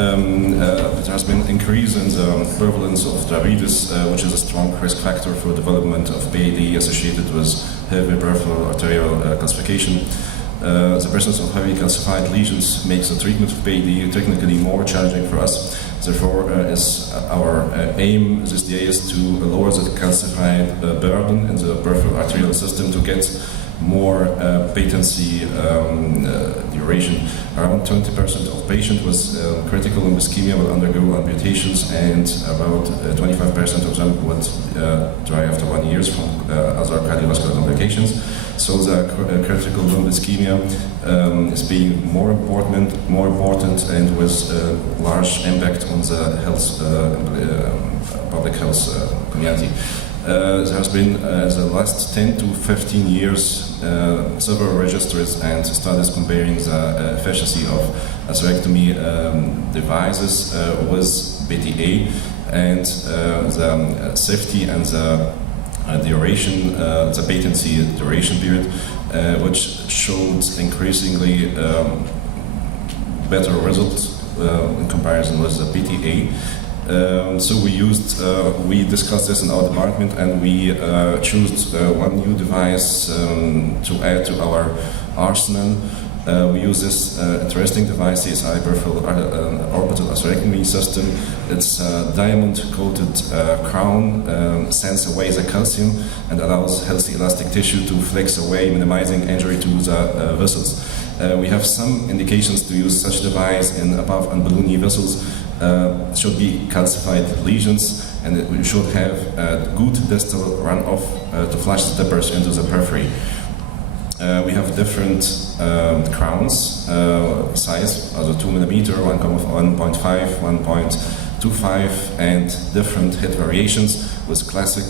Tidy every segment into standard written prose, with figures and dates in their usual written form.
there has been increase in the prevalence of diabetes, which is a strong risk factor for development of PAD associated with heavy peripheral arterial calcification. The presence of heavy calcified lesions makes the treatment of PAD technically more challenging for us. Therefore, our aim this day is to lower the calcified burden in the peripheral arterial system to get more patency duration. Around 20% of patients with critical limb ischemia will undergo amputations, and about 25% of them would die after 1 year from other cardiovascular complications. So the critical limb ischemia is being more important, and with large impact on the health, public health community. There has been, the last 10 to 15 years, several registries and studies comparing the efficiency of atherectomy devices with BTA, and the safety and the duration, the patency duration period, which showed increasingly better results in comparison with the PTA. So we discussed this in our department, and we chose one new device to add to our arsenal. We use this interesting device, CSI Peripheral orbital atherectomy system. It's a diamond-coated crown, sends away the calcium and allows healthy elastic tissue to flex away, minimizing injury to the vessels. We have some indications to use such device in above and below knee vessels. Should be calcified lesions, and we should have a good distal runoff to flush the dippers into the periphery. We have different crowns size, also 2 mm, 1.5, 1.25, and different head variations with classic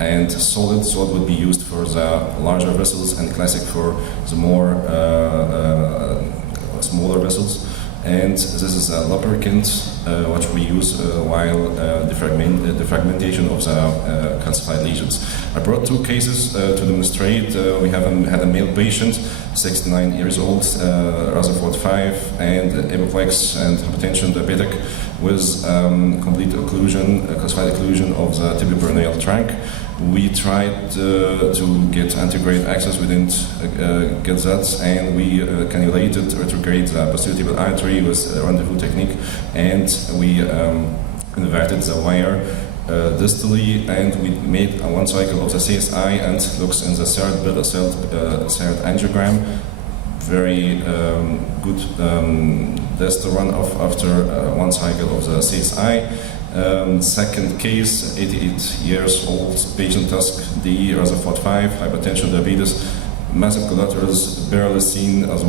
and solid. Solid would be used for the larger vessels, and classic for the more smaller vessels. And this is a lubricant which we use while the fragmentation of the calcified lesions. I brought 2 cases to demonstrate. We had a male patient, 69 years old, Rutherford 5, and hemiplex and hypertension diabetic, with complete occlusion, calcified occlusion of the tibial trunk. We tried to get antegrade access. We didn't get that, and we cannulated retrograde the posterior tibial artery with a rendezvous technique, and we inverted the wire distally, and we made one cycle of the CSI, and looks in the third angiogram. Very good distal runoff after one cycle of the CSI. Second case, 88 years old patient, task D, Rutherford 5, hypertension, diabetes, massive collaterals, barely seen as a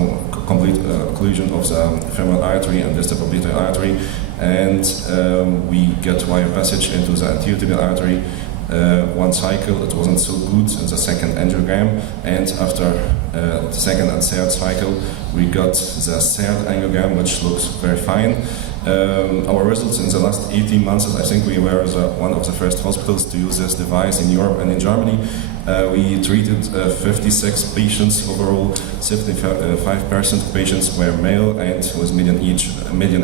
complete occlusion of the femoral artery and distal popliteal artery, and we get wire passage into the anterior tibial artery. One cycle, it wasn't so good in the second angiogram, and after the second and third cycle, we got the third angiogram, which looks very fine. Our results in the last 18 months, I think we were one of the first hospitals to use this device in Europe and in Germany. We treated 56 patients overall. 75% of patients were male, and with median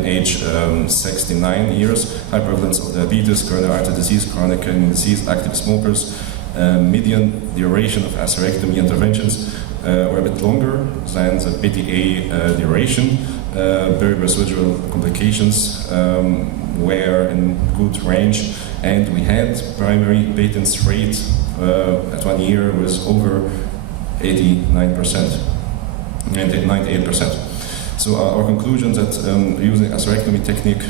age 69 years. High prevalence of diabetes, coronary artery disease, chronic kidney disease, active smokers. Median duration of atherectomy interventions were a bit longer than the PTA duration. Peri-residual complications were in good range, and we had primary patents rate at 1 year was over 89%, 98%. So our conclusion that using atherectomy technique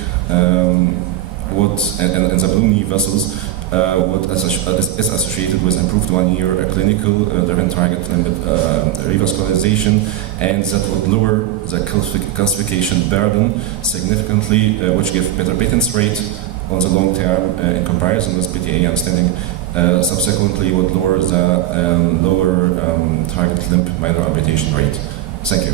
would, and the blue knee vessels is associated with improved 1 year clinical different target limit revascularization, and that would lower the calcification burden significantly, which gives better patents rate on the long term in comparison with PTA understanding. Subsequently would lower the target limb minor amputation rate. Thank you.